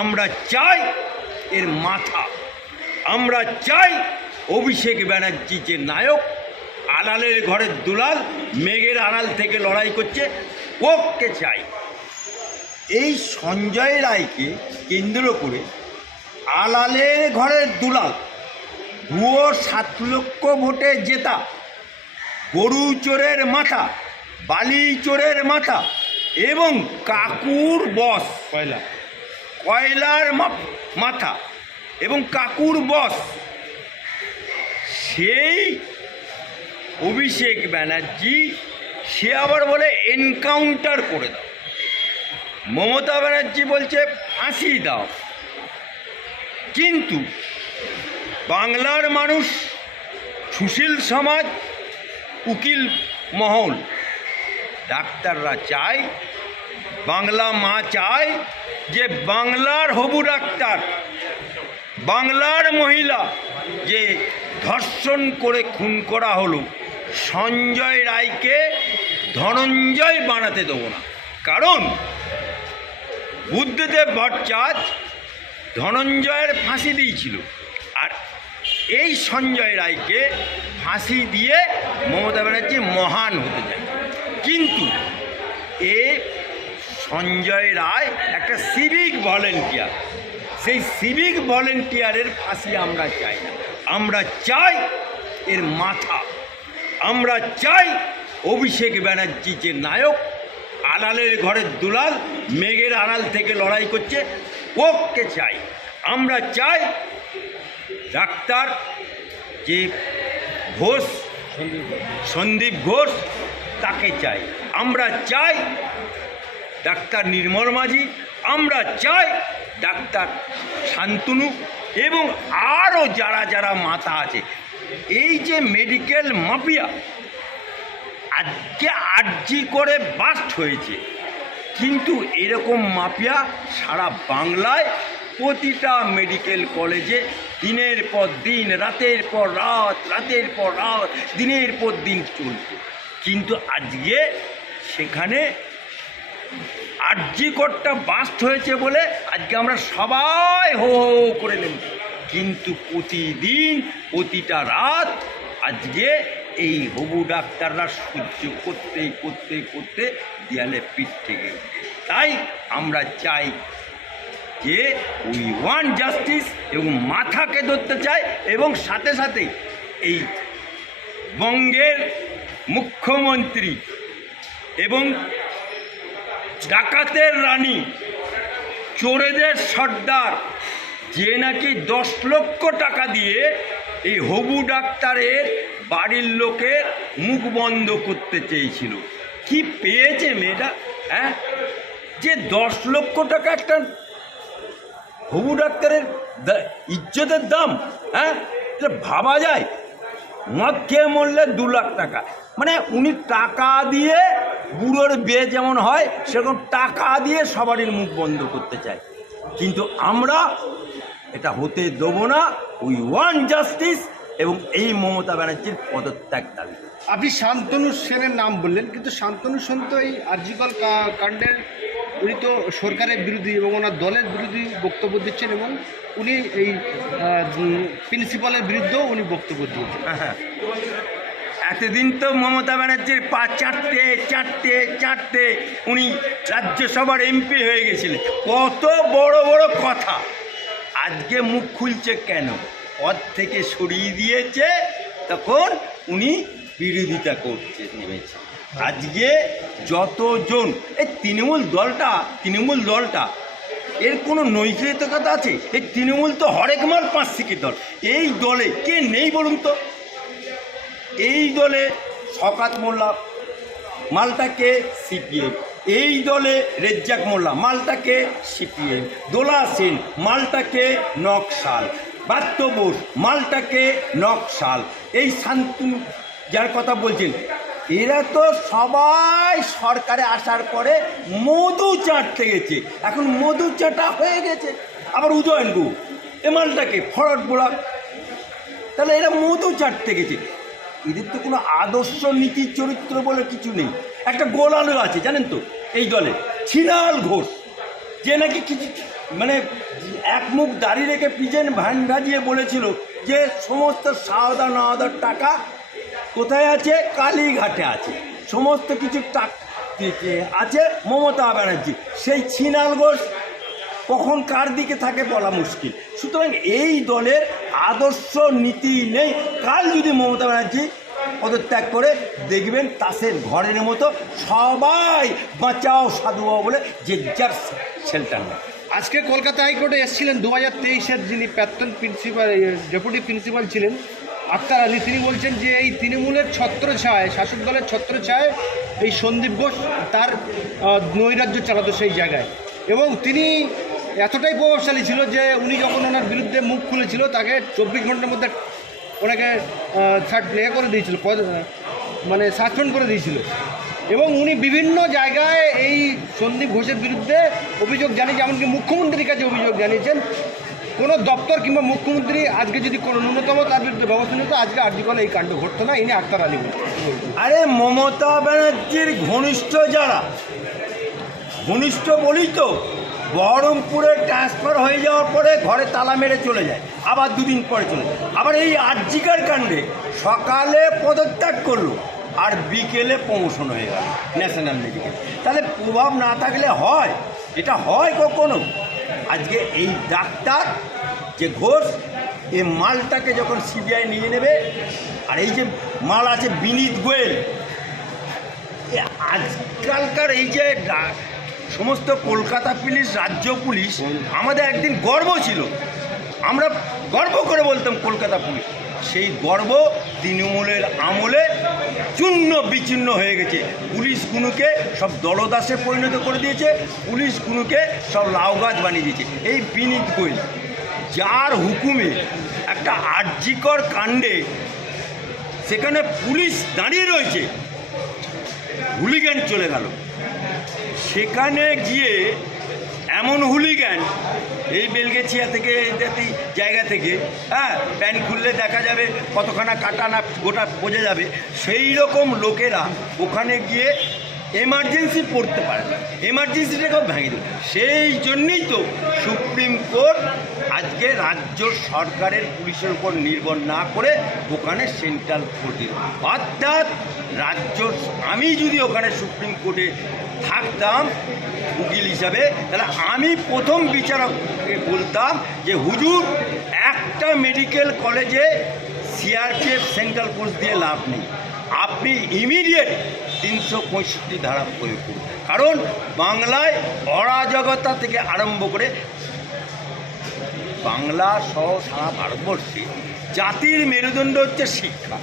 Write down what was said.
আমরা চাই এর মাথা। আমরা চাই অভিষেক ব্যানার্জি যে নায়ক আড়ালের ঘরের দুলাল, মেঘের আড়াল থেকে লড়াই করছে, ওকে চাই। এই সঞ্জয় রায়কে কেন্দ্র করে আলালের ঘরের দুলাল ভুয়ো সাত লক্ষ ভোটে জেতা। গরু চোরের মাথা, বালি চোরের মাথা এবং কাকুর বস। কয়লা কয়লার মাথা এবং কাকুর বস। সেই অভিষেক ব্যানার্জি, সে আবার বলে এনকাউন্টার করে দাও। মমতা ব্যানার্জি বলছে, ফাঁসি দাও। কিন্তু বাংলার মানুষ, সুশীল সমাজ, উকিল মহল, ডাক্তাররা চায় বাংলা মা চায় যে বাংলার হবু ডাক্তার, বাংলার মহিলা যে ধর্ষণ করে খুন করা হলো, সঞ্জয় রায়কে ধনঞ্জয় বানাতে দেবো না। কারণ বুদ্ধদেব ভট্টাচার্য ধনঞ্জয়ের ফাঁসি দিয়েছিল আর এই সঞ্জয় রায়কে ফাঁসি দিয়ে মমতা ব্যানার্জি মহান হতে চায়। কিন্তু এ সঞ্জয় রায়, একটা সিভিক ভলেন্টিয়ার সেই সিভিক ভলেন্টিয়ারের ফাঁসি আমরা চাই না। আমরা চাই এর মাথা। আমরা চাই অভিষেক ব্যানার্জি যে নায়ক, আড়ালের ঘরের দুলাল, মেঘের আড়াল থেকে লড়াই করছে, ওকে চাই। আমরা চাই ডাক্তার যে ঘোষ, সন্দীপ ঘোষ তাকে চাই। আমরা চাই ডাক্তার নির্মল মাঝি, আমরা চাই ডাক্তার শান্তনু এবং আরও যারা যারা মাথা আছে। এই যে মেডিকেল মাফিয়া আজকে আর্জি করে বাস্ট হয়েছে, কিন্তু এরকম মাফিয়া সারা বাংলায় প্রতিটা মেডিকেল কলেজে দিনের পর দিন, রাতের পর রাত, রাতের পর রাত, দিনের পর দিন চলছে। কিন্তু আজকে সেখানে আর্জি কোডটা বাস্ট হয়েছে বলে আজকে আমরা সবাই হো হো করে নেব। কিন্তু প্রতিদিন, প্রতিটা রাত আজকে এই হবু ডাক্তাররা সহ্য করতে করতে করতে দেয়ালে পিঠ থেকে তাই আমরা চাই যে উই ওয়ান জাস্টিস এবং মাথাকে ধরতে চাই এবং সাথে সাথে এই বঙ্গের মুখ্যমন্ত্রী এবং ডাকাতের রানী, চোরেদের সর্দার, যে নাকি দশ লক্ষ টাকা দিয়ে এই হবু ডাক্তারের বাড়ির লোকের মুখ বন্ধ করতে চেয়েছিল। কি পেয়েছে মেয়েটা হ্যাঁ? যে দশ লক্ষ টাকা একটা হবু ডাক্তারের ইজ্জতের দাম হ্যাঁ? এটা ভাবা যায়? মদ খেয়ে মরলে দু লাখ টাকা। মানে উনি টাকা দিয়ে বুড়োর বিয়ে যেমন হয় সেরকম টাকা দিয়ে সবারই মুখ বন্ধ করতে চায়। কিন্তু আমরা এটা হতে দেবো না। উই ওয়ান জাস্টিস এবং এই মমতা ব্যানার্জির পদত্যাগ দাবি। আপনি শান্তনু সেনের নাম বললেন কিন্তু শান্তনু সেন তো এই আর্জিকল কাণ্ডের উনি তো সরকারের বিরোধী এবং ওনার দলের বিরোধী বক্তব্য দিচ্ছেন এবং উনি এই প্রিন্সিপালের বিরুদ্ধেও উনি বক্তব্য দিয়েছেন। হ্যাঁ। এতদিন তো মমতা ব্যানার্জির পা চারটে চারটে চারটে উনি রাজ্যসভার এমপি হয়ে গেছিলেন। কত বড় বড় কথা। আজকে মুখ খুলছে কেন? পদ থেকে সরিয়ে দিয়েছে, তখন উনি বিরোধিতা করছে, নেমেছে। আজকে যতজন, এই তৃণমূল দলটা তৃণমূল দলটা, এর কোনো নৈতিকতা আছে? এই তৃণমূল তো হরেক মাল পাঁচ সিকের দল। এই দলে কে নেই বলুন তো? এই দলে শকাত মোল্লা, মালটাকে সিপিএম। এই দলে রেজ্জাক মোল্লা, মালটাকে সিপিএম। দোলা সেন, মালটাকে নকশাল। বাত্য বোস, মালটাকে নকশাল। এই শান্তনু যার কথা বলছেন, এরা তো সবাই সরকারে আসার পরে মধু চাটতে গেছে। এখন মধু চাটা হয়ে গেছে। আবার উদয়ন গু এ মালটাকে, ফরট বোলা। তাহলে এরা মধু চাটতে গেছে। এদের তো কোনো আদর্শ নীতি, চরিত্র বলে কিছু নেই। একটা গোলালো আছে, জানেন তো, এই দলে। ছিনাল ঘোষ, যে নাকি কিছু মানে এক মুখ দাঁড়িয়ে রেখে পিজেন ভ্যান ভাজিয়ে বলেছিল যে সমস্ত সাওদা নাওদার টাকা কোথায় আছে? কালীঘাটে আছে। সমস্ত কিছু টাকা আছে? মমতা ব্যানার্জি। সেই ছিনাল ঘোষ কখন কার দিকে থাকে বলা মুশকিল। সুতরাং এই দলের আদর্শ নীতি নেই। কাল যদি মমতা ব্যানার্জি পদত্যাগ করে, দেখবেন তাসের ঘরের মতো সবাই বাঁচাও সাধু বাবা বলে যে যার নেয় আজকে কলকাতা হাইকোর্টে এসেছিলেন দু হাজার তেইশের যিনি প্রাক্তন প্রিন্সিপাল ডেপুটি প্রিন্সিপাল ছিলেন, আক্তার আলী। তিনি বলছেন যে এই তৃণমূলের ছত্র ছায় শাসক দলের ছত্র ছায় এই সন্দীপ ঘোষ তার নৈরাজ্য চালাতো সেই জায়গায়। এবং তিনি এতটাই প্রভাবশালী ছিল যে উনি যখন ওনার বিরুদ্ধে মুখ খুলেছিল, তাকে চব্বিশ ঘণ্টার মধ্যে ওনাকে প্লে করে দিয়েছিল মানে সাসপেন্ড করে দিয়েছিল এবং উনি বিভিন্ন জায়গায় এই সন্দীপ ঘোষের বিরুদ্ধে অভিযোগ জানিয়েছে, এমনকি মুখ্যমন্ত্রীর কাছে অভিযোগ জানিয়েছেন, কোনো দপ্তর কিংবা মুখ্যমন্ত্রী আজকে যদি কোনো ন্যূনতম তার বিরুদ্ধে ব্যবস্থা নিত, আজকে আর্যিকলে এই কাণ্ড ঘটতো না, ইনি আক্তার আলী। আরে মমতা ব্যানার্জির ঘনিষ্ঠ যারা, ঘনিষ্ঠ বলি তো বহরমপুরে ট্রান্সফার হয়ে যাওয়ার পরে ঘরে তালা মেরে চলে যায়, আবার দুদিন পরে চলে যায়। আবার এই আর্জিকার কাণ্ডে সকালে পদত্যাগ করল, আর বিকেলে প্রমোশন হয়ে গেল ন্যাশনাল মেডিকেল তাহলে প্রভাব না থাকলে হয়, এটা হয় কখনো? আজকে এই ডাক্তার যে ঘোষ এই মালটাকে যখন সিবিআই নিয়ে নেবে, আর এই যে মাল আছে বিনীত গোয়েল আজকালকার এই যে সমস্ত কলকাতা পুলিশ, রাজ্য পুলিশ আমাদের একদিন গর্ব ছিল। আমরা গর্ব করে বলতাম কলকাতা পুলিশ। সেই গর্ব তৃণমূলের আমলে চূর্ণ বিচূর্ণ হয়ে গেছে। পুলিশগুলোকে সব দলদাসে পরিণত করে দিয়েছে পুলিশগুলোকে সব লাউ গাছ বানিয়ে দিয়েছে। এই বিনীত গোয়েল যার হুকুমে একটা আর্যিকর কাণ্ডে সেখানে পুলিশ দাঁড়িয়ে রয়েছে হুলিগ্যান চলে গেল। সেখানে গিয়ে এমন হুলিগ্যান এই বেলগেছিয়া থেকে, এই জায়গা থেকে হ্যাঁ প্যান্ট খুললে দেখা যাবে কতখানা কাটা না গোটা বোঝা যাবে, সেই রকম লোকেরা ওখানে গিয়ে এমার্জেন্সি পড়তে পারে না। এমার্জেন্সিটাকেও ভেঙে দেবে সেই জন্যেই তো সুপ্রিম কোর্ট আজকে রাজ্য সরকারের পুলিশের উপর নির্ভর না করে ওখানে সেন্ট্রাল কোর্ট দিল। অর্থাৎ রাজ্য, আমি যদি ওখানে সুপ্রিম কোর্টে থাকতাম, উকিল হিসাবে। তাহলে আমি প্রথম বিচারককে বলতাম যে, হুজুর, একটা মেডিকেল কলেজে সিআরপিএফ সেন্ট্রাল কোর্স দিয়ে লাভ নেই। আপনি ইমিডিয়েট তিনশো পঁয়ষট্টি ধারা প্রয়োগ করুন। কারণ বাংলায় অরাজকতা থেকে আরম্ভ করে বাংলা সহ সারা ভারতবর্ষে জাতির মেরুদণ্ড হচ্ছে শিক্ষা।